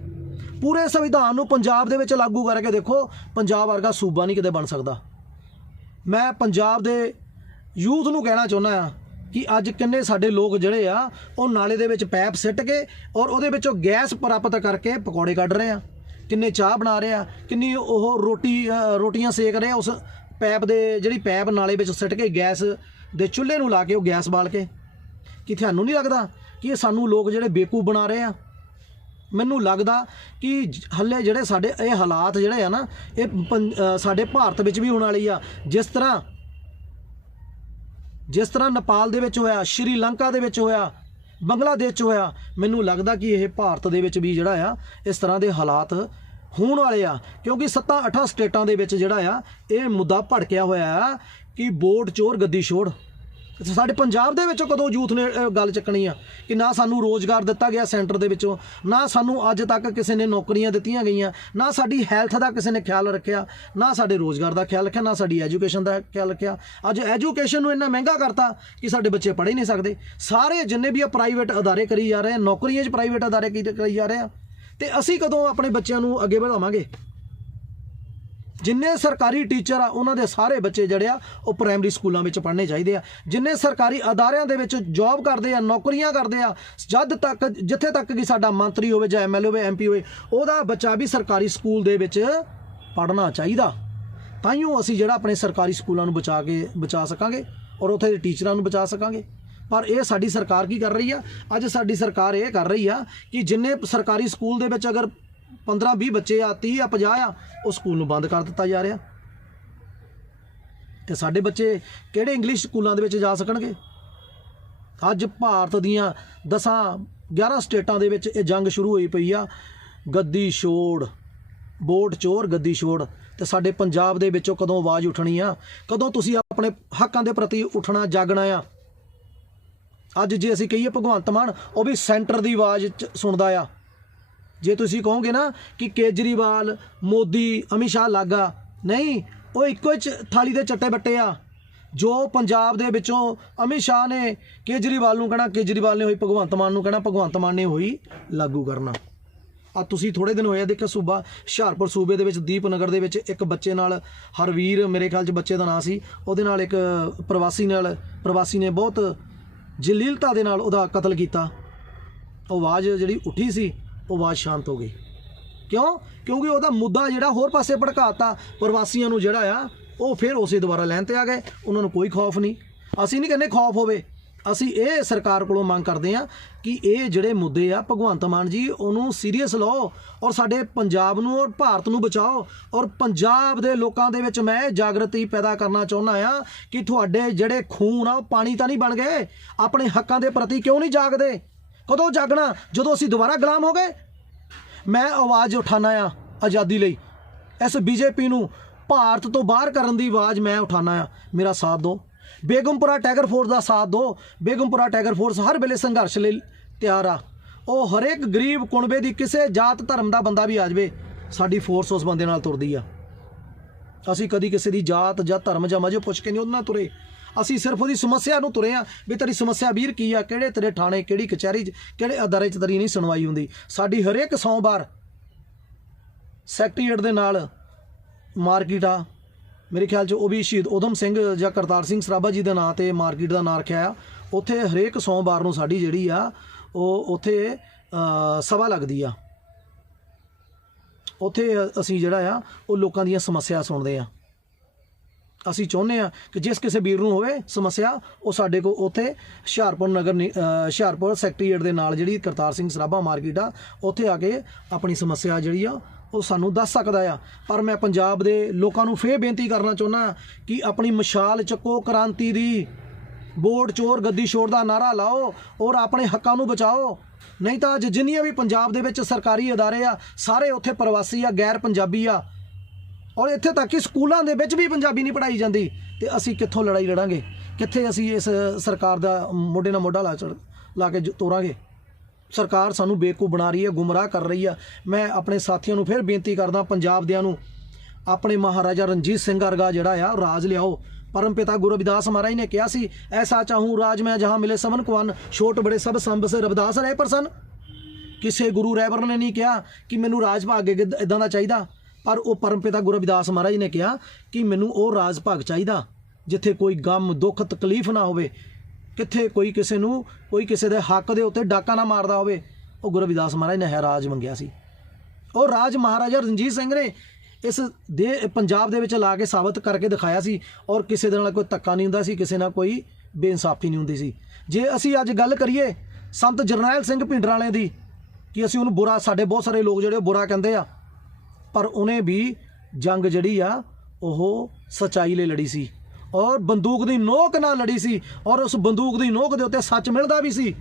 ਪੂਰੇ ਸੰਵਿਧਾਨ ਨੂੰ ਪੰਜਾਬ ਦੇ ਵਿੱਚ ਲਾਗੂ ਕਰਕੇ ਦੇਖੋ, ਪੰਜਾਬ ਵਰਗਾ ਸੂਬਾ ਨਹੀਂ ਕਿਤੇ ਬਣ ਸਕਦਾ। ਮੈਂ ਪੰਜਾਬ ਦੇ ਯੂਥ ਨੂੰ ਕਹਿਣਾ ਚਾਹੁੰਦਾ ਆ ਕਿ ਅੱਜ ਕਿੰਨੇ ਸਾਡੇ ਲੋਕ ਜਿਹੜੇ ਆ, ਉਹ ਨਾਲੇ ਦੇ ਵਿੱਚ ਪੈਪ ਸਿੱਟ ਕੇ ਔਰ ਉਹਦੇ ਵਿੱਚੋਂ ਗੈਸ ਪ੍ਰਾਪਤ ਕਰਕੇ ਪਕੌੜੇ ਕੱਢ ਰਹੇ ਆ। ਕਿੰਨੇ ਚਾਹ ਬਣਾ ਰਹੇ ਆ ਕਿੰਨੀ ਉਹ ਰੋਟੀ ਰੋਟੀਆਂ ਸੇਕ ਰਹੇ ਆ ਉਸ ਪੈਪ ਦੇ, ਜਿਹੜੀ ਪੈਪ ਨਾਲੇ ਵਿੱਚ ਸਿੱਟ ਕੇ ਗੈਸ ਦੇ ਚੁੱਲ੍ਹੇ ਨੂੰ ਲਾ ਕੇ ਉਹ ਗੈਸ ਬਾਲ ਕੇ। ਕਿ ਤੁਹਾਨੂੰ ਨਹੀਂ ਲੱਗਦਾ ਕਿ ਇਹ ਸਾਨੂੰ ਲੋਕ ਜਿਹੜੇ ਬੇਕੂ ਬਣਾ ਰਹੇ ਆ? ਮੈਨੂੰ ਲੱਗਦਾ ਕਿ ਜ- ਹੱਲੇ ਜਿਹੜੇ ਸਾਡੇ, ਇਹ ਹਾਲਾਤ ਜਿਹੜੇ ਆ ਨਾ, ਇਹ ਪੰ- ਸਾਡੇ ਭਾਰਤ ਵਿੱਚ ਵੀ ਹੋਣ ਵਾਲੀ ਆ। ਜਿਸ ਤਰ੍ਹਾਂ ਜਿਸ ਤਰ੍ਹਾਂ ਨੇਪਾਲ ਦੇ ਵਿੱਚ ਹੋਇਆ, ਸ਼੍ਰੀਲੰਕਾ ਦੇ ਵਿੱਚ ਹੋਇਆ ਬੰਗਲਾਦੇਸ਼ 'ਚ ਹੋਇਆ ਮੈਨੂੰ ਲੱਗਦਾ ਕਿ ਇਹ ਭਾਰਤ ਦੇ ਵਿੱਚ ਵੀ ਜਿਹੜਾ ਆ, ਇਸ ਤਰ੍ਹਾਂ ਦੇ ਹਾਲਾਤ ਹੋਣ ਵਾਲੇ ਆ। ਕਿਉਂਕਿ ਸੱਤਾਂ ਅੱਠਾਂ ਸਟੇਟਾਂ ਦੇ ਵਿੱਚ ਜਿਹੜਾ ਆ, ਇਹ ਮੁੱਦਾ ਭੜਕਿਆ ਹੋਇਆ ਆ ਕਿ ਵੋਟ ਚੋਰ ਗੱਦੀ ਛੋੜ। ਸਾਡੇ ਪੰਜਾਬ ਦੇ ਵਿੱਚੋਂ ਕਦੋਂ ਯੂਥ ਨੇ ਗੱਲ ਚੱਕਣੀ ਆ ਕਿ ਨਾ ਸਾਨੂੰ ਰੋਜ਼ਗਾਰ ਦਿੱਤਾ ਗਿਆ ਸੈਂਟਰ ਦੇ ਵਿੱਚੋਂ, ਨਾ ਸਾਨੂੰ ਅੱਜ ਤੱਕ ਕਿਸੇ ਨੇ ਨੌਕਰੀਆਂ ਦਿੱਤੀਆਂ ਗਈਆਂ, ਨਾ ਸਾਡੀ ਹੈਲਥ ਦਾ ਕਿਸੇ ਨੇ ਖਿਆਲ ਰੱਖਿਆ, ਨਾ ਸਾਡੇ ਰੋਜ਼ਗਾਰ ਦਾ ਖਿਆਲ ਰੱਖਿਆ, ਨਾ ਸਾਡੀ ਐਜੂਕੇਸ਼ਨ ਦਾ ਖਿਆਲ ਰੱਖਿਆ। ਅੱਜ ਐਜੂਕੇਸ਼ਨ ਨੂੰ ਇੰਨਾ ਮਹਿੰਗਾ ਕਰਤਾ ਕਿ ਸਾਡੇ ਬੱਚੇ ਪੜ੍ਹ ਹੀ ਨਹੀਂ ਸਕਦੇ। ਸਾਰੇ ਜਿੰਨੇ ਵੀ ਆ ਪ੍ਰਾਈਵੇਟ ਅਦਾਰੇ ਕਰੀ ਜਾ ਰਹੇ ਆ, ਨੌਕਰੀਆਂ 'ਚ ਪ੍ਰਾਈਵੇਟ ਅਦਾਰੇ ਕੀ ਕਰੀ ਜਾ ਰਹੇ ਆ, ਤੇ ਅਸੀਂ ਕਦੋਂ ਆਪਣੇ ਬੱਚਿਆਂ ਨੂੰ ਅੱਗੇ ਵਧਾਵਾਂਗੇ? ਜਿੰਨੇ ਸਰਕਾਰੀ ਟੀਚਰ ਆ, ਉਹਨਾਂ ਦੇ ਸਾਰੇ ਬੱਚੇ ਜਿਹੜੇ ਆ, ਉਹ ਪ੍ਰਾਇਮਰੀ ਸਕੂਲਾਂ ਵਿੱਚ ਪੜ੍ਹਨੇ ਚਾਹੀਦੇ ਆ। ਜਿੰਨੇ ਸਰਕਾਰੀ ਅਦਾਰਿਆਂ ਦੇ ਵਿੱਚ ਜੌਬ ਕਰਦੇ ਆ, ਨੌਕਰੀਆਂ ਕਰਦੇ ਆ, ਜਦ ਤੱਕ, ਜਿੱਥੇ ਤੱਕ ਕਿ ਸਾਡਾ ਮੰਤਰੀ ਹੋਵੇ ਜਾਂ ਐਮਐਲਏ ਹੋਵੇ ਐਮਪੀ ਹੋਵੇ, ਉਹਦਾ ਬੱਚਾ ਵੀ ਸਰਕਾਰੀ ਸਕੂਲ ਦੇ ਵਿੱਚ ਪੜ੍ਹਨਾ ਚਾਹੀਦਾ। ਤਾਈਓ ਅਸੀਂ ਜਿਹੜਾ ਆਪਣੇ ਸਰਕਾਰੀ ਸਕੂਲਾਂ ਨੂੰ ਬਚਾ ਕੇ, ਬਚਾ ਸਕਾਂਗੇ ਔਰ ਉੱਥੇ ਦੇ ਟੀਚਰਾਂ ਨੂੰ ਬਚਾ ਸਕਾਂਗੇ। ਪਰ ਇਹ ਸਾਡੀ ਸਰਕਾਰ ਕੀ ਕਰ ਰਹੀ ਆ? ਅੱਜ ਸਾਡੀ ਸਰਕਾਰ ਇਹ ਕਰ ਰਹੀ ਆ ਕਿ ਜਿੰਨੇ ਸਰਕਾਰੀ ਸਕੂਲ ਦੇ ਵਿੱਚ ਅਗਰ 15 20 ਬੱਚੇ ਆ 30 ਆ 50 ਆ, ਉਹ ਸਕੂਲ ਨੂੰ ਬੰਦ ਕਰ ਦਿੱਤਾ ਜਾ ਰਿਹਾ। ਤੇ ਸਾਡੇ ਬੱਚੇ ਕਿਹੜੇ ਇੰਗਲਿਸ਼ ਸਕੂਲਾਂ ਦੇ ਵਿੱਚ ਜਾ ਸਕਣਗੇ? ਅੱਜ ਭਾਰਤ ਦੀਆਂ 10 11 ਸਟੇਟਾਂ ਦੇ ਵਿੱਚ ਇਹ ਜੰਗ ਸ਼ੁਰੂ ਹੋਈ ਪਈ ਆ। ਗੱਦੀ ਛੋੜ ਵੋਟ ਚੋਰ, ਗੱਦੀ ਛੋੜ। ਤੇ ਸਾਡੇ ਪੰਜਾਬ ਦੇ ਵਿੱਚੋਂ ਕਦੋਂ ਆਵਾਜ਼ ਉੱਠਣੀ ਆ? ਕਦੋਂ ਤੁਸੀਂ ਆਪਣੇ ਹੱਕਾਂ ਦੇ ਪ੍ਰਤੀ ਉੱਠਣਾ, ਜਾਗਣਾ ਆ? ਅੱਜ ਜੇ ਅਸੀਂ ਕਹੀਏ ਭਗਵੰਤ ਮਾਨ, ਉਹ ਵੀ ਸੈਂਟਰ ਦੀ ਆਵਾਜ਼ ਚ ਸੁਣਦਾ ਆ। ਜੇ ਤੁਸੀਂ ਕਹੋਗੇ ਨਾ ਕਿ ਕੇਜਰੀਵਾਲ, ਮੋਦੀ, ਅਮਿਤ ਸ਼ਾਹ ਲਾਗਾ, ਨਹੀਂ, ਉਹ ਇੱਕੋ ਹੀ ਥਾਲੀ ਦੇ ਚੱਟੇ ਬੱਟੇ ਆ। ਜੋ ਪੰਜਾਬ ਦੇ ਵਿੱਚੋਂ ਅਮਿਤ ਸ਼ਾਹ ਨੇ ਕੇਜਰੀਵਾਲ ਨੂੰ ਕਹਿਣਾ, ਕੇਜਰੀਵਾਲ ਨੇ ਹੋਈ, ਭਗਵੰਤ ਮਾਨ ਨੂੰ ਕਹਿਣਾ, ਭਗਵੰਤ ਮਾਨ ਨੇ ਹੋਈ ਲਾਗੂ ਕਰਨਾ। ਆ ਤੁਸੀਂ ਥੋੜੇ ਦਿਨ ਹੋਏ ਆ ਦੇਖਿਆ ਸੂਬਾ, ਹੁਸ਼ਿਆਰਪੁਰ ਸੂਬੇ ਦੇ ਵਿੱਚ, ਦੀਪਨਗਰ ਦੇ ਵਿੱਚ ਇੱਕ ਬੱਚੇ ਨਾਲ, ਹਰਵੀਰ ਮੇਰੇ ਖਿਆਲ 'ਚ ਬੱਚੇ ਦਾ ਨਾਂ ਸੀ, ਉਹਦੇ ਨਾਲ ਇੱਕ ਪ੍ਰਵਾਸੀ ਨਾਲ, ਪ੍ਰਵਾਸੀ ਨੇ ਬਹੁਤ ਜਲੀਲਤਾ ਦੇ ਨਾਲ ਉਹਦਾ ਕਤਲ ਕੀਤਾ। ਉਹ ਆਵਾਜ਼ ਜਿਹੜੀ ਉੱਠੀ ਸੀ ਉਹ ਆਵਾਜ਼ ਸ਼ਾਂਤ ਹੋ ਗਈ। ਕਿਉਂ? ਕਿਉਂਕਿ ਉਹਦਾ ਮੁੱਦਾ ਜਿਹੜਾ ਹੋਰ ਪਾਸੇ ਭੜਕਾਤਾ ਪ੍ਰਵਾਸੀਆਂ ਨੂੰ ਜਿਹੜਾ ਆ, ਉਹ ਫਿਰ ਉਸੇ ਦੁਬਾਰਾ ਲੈਣ ਤੇ ਆ ਗਏ। ਉਹਨਾਂ ਨੂੰ ਕੋਈ ਖੌਫ ਨਹੀਂ। ਅਸੀਂ ਨਹੀਂ ਕਹਿੰਦੇ ਖੌਫ ਹੋਵੇ। ਅਸੀਂ ਇਹ ਸਰਕਾਰ ਕੋਲੋਂ ਮੰਗ ਕਰਦੇ ਆ ਕਿ ਇਹ ਜਿਹੜੇ ਮੁੱਦੇ ਆ, ਭਗਵੰਤ ਮਾਨ ਜੀ, ਉਹਨੂੰ ਸੀਰੀਅਸ ਲਓ ਔਰ ਸਾਡੇ ਪੰਜਾਬ ਨੂੰ ਔਰ ਭਾਰਤ ਨੂੰ ਬਚਾਓ। ਔਰ ਪੰਜਾਬ ਦੇ ਲੋਕਾਂ ਦੇ ਵਿੱਚ ਮੈਂ ਜਾਗਰਤੀ ਪੈਦਾ ਕਰਨਾ ਚਾਹੁੰਦਾ ਆ ਕਿ ਤੁਹਾਡੇ ਜਿਹੜੇ ਖੂਨ ਆ, ਉਹ ਪਾਣੀ ਤਾਂ ਨਹੀਂ ਬਣ ਗਏ। ਆਪਣੇ ਹੱਕਾਂ ਦੇ ਪ੍ਰਤੀ ਕਿਉਂ ਨਹੀਂ ਜਾਗਦੇ? ਕਦੋਂ ਜਾਗਣਾ? ਜਦੋਂ ਅਸੀਂ ਦੁਬਾਰਾ ਗੁਲਾਮ ਹੋ ਗਏ? ਮੈਂ ਆਵਾਜ਼ ਉਠਾਣਾ ਆ ਆਜ਼ਾਦੀ ਲਈ। ਇਸ ਬੀਜੇਪੀ ਨੂੰ ਭਾਰਤ ਤੋਂ ਬਾਹਰ ਕਰਨ ਦੀ ਆਵਾਜ਼ ਮੈਂ ਉਠਾਣਾ ਆ ਮੇਰਾ ਸਾਥ ਦਿਓ। ਬੇਗਮਪੁਰਾ ਟਾਈਗਰ ਫੋਰਸ ਦਾ ਸਾਥ ਦਿਓ। ਬੇਗਮਪੁਰਾ ਟਾਈਗਰ ਫੋਰਸ ਹਰ ਵੇਲੇ ਸੰਘਰਸ਼ ਲਈ ਤਿਆਰ ਆ। ਉਹ ਹਰੇਕ ਗਰੀਬ ਕੁਣਬੇ ਦੀ ਕਿਸੇ ਜਾਤ ਧਰਮ ਦਾ ਬੰਦਾ ਵੀ ਆ ਜਾਵੇ, ਸਾਡੀ ਫੋਰਸ ਉਸ ਬੰਦੇ ਨਾਲ ਤੁਰਦੀ ਆ। ਅਸੀਂ ਕਦੀ ਕਿਸੇ ਦੀ ਜਾਤ ਜਾਂ ਧਰਮ ਜਾਂ ਮਜ਼ੇ ਪੁੱਛ ਕੇ ਨਹੀਂ ਉਹਦੇ ਨਾਲ ਤੁਰੇ। ਅਸੀਂ ਸਿਰਫ ਉਹਦੀ ਸਮੱਸਿਆ ਨੂੰ ਤੁਰੇ ਆ ਵੀ ਤੇਰੀ ਸਮੱਸਿਆ ਵੀਰ ਕੀ ਆ? ਕਿਹੜੇ ਤੇਰੇ ਥਾਣੇ, ਕਿਹੜੀ ਕਚਹਿਰੀ 'ਚ, ਕਿਹੜੇ ਅਦਾਰੇ 'ਚ ਤੇਰੀ ਨਹੀਂ ਸੁਣਵਾਈ ਹੁੰਦੀ? ਸਾਡੀ ਹਰੇਕ ਸੋਮਵਾਰ ਸੈਕਟਰੀਏਟ ਦੇ ਨਾਲ ਮਾਰਕੀਟ ਆ। ਮੇਰੇ ਖਿਆਲ 'ਚ ਉਹ ਵੀ ਸ਼ਹੀਦ ਉਦਮ ਸਿੰਘ ਜਾਂ ਕਰਤਾਰ ਸਿੰਘ ਸਰਾਭਾ ਜੀ ਦੇ ਨਾਂ ਤੇ ਮਾਰਕੀਟ ਦਾ ਨਾਂ ਰੱਖਿਆ ਆ। ਉੱਥੇ ਹਰੇਕ ਸੋਮਵਾਰ ਨੂੰ ਸਾਡੀ ਜਿਹੜੀ ਆ, ਉਹ ਉੱਥੇ ਸਭਾ ਲੱਗਦੀ ਆ। ਉੱਥੇ ਅਸੀਂ ਜਿਹੜਾ ਆ, ਉਹ ਲੋਕਾਂ ਦੀਆਂ ਸਮੱਸਿਆ ਸੁਣਦੇ ਆ। ਅਸੀਂ ਚਾਹੁੰਦੇ ਆ ਕਿ ਜਿਸ ਕਿਸੇ ਵੀਰ ਨੂੰ ਹੋਵੇ ਸਮੱਸਿਆ, ਉਹ ਸਾਡੇ ਕੋਲ ਉੱਥੇ ਹੁਸ਼ਿਆਰਪੁਰ ਨਗਰ ਨਿ- ਹੁਸ਼ਿਆਰਪੁਰ ਸੈਕਟਰੀਏਟ ਦੇ ਨਾਲ ਜਿਹੜੀ ਕਰਤਾਰ ਸਿੰਘ ਸਰਾਭਾ ਮਾਰਕੀਟ ਆ, ਉੱਥੇ ਆ ਕੇ ਆਪਣੀ ਸਮੱਸਿਆ ਜਿਹੜੀ ਆ, ਉਹ ਸਾਨੂੰ ਦੱਸ ਸਕਦਾ ਆ। ਪਰ ਮੈਂ ਪੰਜਾਬ ਦੇ ਲੋਕਾਂ ਨੂੰ ਫੇਰ ਬੇਨਤੀ ਕਰਨਾ ਚਾਹੁੰਦਾ ਕਿ ਆਪਣੀ ਮਸ਼ਾਲ ਚੱਕੋ ਕ੍ਰਾਂਤੀ ਦੀ। ਵੋਟ ਚੋਰ, ਗੱਦੀ ਛੋੜ ਦਾ ਨਾਰਾ ਲਾਓ ਔਰ ਆਪਣੇ ਹੱਕਾਂ ਨੂੰ ਬਚਾਓ। ਨਹੀਂ ਤਾਂ ਅੱਜ ਜਿੰਨੀਆਂ ਵੀ ਪੰਜਾਬ ਦੇ ਵਿੱਚ ਸਰਕਾਰੀ ਅਦਾਰੇ ਆ, ਸਾਰੇ ਉੱਥੇ ਪ੍ਰਵਾਸੀ ਆ ਗੈਰ ਪੰਜਾਬੀ ਆ। ਔਰ ਇੱਥੇ ਤੱਕ ਕਿ ਸਕੂਲਾਂ ਦੇ ਵਿੱਚ ਵੀ ਪੰਜਾਬੀ ਨਹੀਂ ਪੜ੍ਹਾਈ ਜਾਂਦੀ ਤੇ ਅਸੀਂ ਕਿੱਥੋਂ ਲੜਾਈ ਲੜਾਂਗੇ? ਕਿੱਥੇ ਅਸੀਂ ਇਸ ਸਰਕਾਰ ਦਾ ਮੋਢੇ ਨਾਲ ਮੋਢਾ ਲਾ ਚੜ ਲਾ ਕੇ ਤੋਰਾਂਗੇ? ਸਰਕਾਰ ਸਾਨੂੰ ਬੇਵਕੂਫ ਬਣਾ ਰਹੀ ਹੈ, ਗੁੰਮਰਾਹ ਕਰ ਰਹੀ ਆ। ਮੈਂ ਆਪਣੇ ਸਾਥੀਆਂ ਨੂੰ ਫਿਰ ਬੇਨਤੀ ਕਰਦਾ ਪੰਜਾਬ ਦਿਆਂ ਨੂੰ, ਆਪਣੇ ਮਹਾਰਾਜਾ ਰਣਜੀਤ ਸਿੰਘ ਵਰਗਾ ਜਿਹੜਾ ਆ ਰਾਜ ਲਿਆਓ। ਪਰਮ ਪਿਤਾ ਗੁਰੂ ਰਵਿਦਾਸ ਮਹਾਰਾਜ ਨੇ ਕਿਹਾ ਸੀ, ਐਸਾ ਚਾਹੂੰ ਰਾਜ ਮੈਂ ਜਹਾਂ ਮਿਲੇ ਸਭਨ ਕੁਆਨ, ਛੋਟ ਬੜੇ ਸਭ ਸੰਭ ਸੇ ਰਵਿਦਾਸ ਰਹੇ ਪ੍ਰਸੰਨ। ਕਿਸੇ ਗੁਰੂ ਰਹਿਬਰ ਨੇ ਨਹੀਂ ਕਿਹਾ ਕਿ ਮੈਨੂੰ ਰਾਜ ਭਾਗ ਇਦਾਂ ਦਾ ਚਾਹੀਦਾ। ਪਰ ਉਹ ਪਰਮਪਿਤਾ ਗੁਰੂ ਰਵਿਦਾਸ ਮਹਾਰਾਜ ਨੇ ਕਿਹਾ ਕਿ ਮੈਨੂੰ ਉਹ ਰਾਜ ਭਾਗ ਚਾਹੀਦਾ, ਜਿੱਥੇ ਕੋਈ ਗਮ, ਦੁੱਖ, ਤਕਲੀਫ ਨਾ ਹੋਵੇ, ਕਿੱਥੇ ਕੋਈ ਕਿਸੇ ਨੂੰ, ਕੋਈ ਕਿਸੇ ਦੇ ਹੱਕ ਦੇ ਉੱਤੇ ਡਾਕਾ ਨਾ ਮਾਰਦਾ ਹੋਵੇ। ਉਹ ਗੁਰੂ ਰਵਿਦਾਸ ਮਹਾਰਾਜ ਨੇ ਹੈ ਰਾਜ ਮੰਗਿਆ ਸੀ। ਉਹ ਰਾਜ ਮਹਾਰਾਜਾ ਰਣਜੀਤ ਸਿੰਘ ਨੇ ਇਸ ਦੇ, ਪੰਜਾਬ ਦੇ ਵਿੱਚ ਲਾ ਕੇ ਸਾਬਤ ਕਰਕੇ ਦਿਖਾਇਆ ਸੀ ਔਰ ਕਿਸੇ ਦੇ ਨਾਲ ਕੋਈ ਧੱਕਾ ਨਹੀਂ ਹੁੰਦਾ ਸੀ, ਕਿਸੇ ਨਾਲ ਕੋਈ ਬੇਇਨਸਾਫੀ ਨਹੀਂ ਹੁੰਦੀ ਸੀ। ਜੇ ਅਸੀਂ ਅੱਜ ਗੱਲ ਕਰੀਏ ਸੰਤ ਜਰਨੈਲ ਸਿੰਘ ਭਿੰਡਰਾਂ ਵਾਲੇ ਦੀ, ਕਿ ਅਸੀਂ ਉਹਨੂੰ ਬੁਰਾ, ਸਾਡੇ ਬਹੁਤ ਸਾਰੇ ਲੋਕ ਜਿਹੜੇ ਉਹ ਬੁਰਾ ਕਹਿੰਦੇ ਆ ਪਰ ਉਹਨੇ ਵੀ ਜੰਗ ਜਿਹੜੀ ਆ, ਉਹ ਸਚਾਈ ਲਈ ਲੜੀ ਸੀ। ਔਰ ਬੰਦੂਕ ਦੀ ਨੋਕ ਨਾਲ ਲੜੀ ਸੀ ਔਰ ਉਸ ਬੰਦੂਕ ਦੀ ਨੋਕ ਦੇ ਉੱਤੇ ਸੱਚ ਮਿਲਦਾ ਵੀ ਸੀ।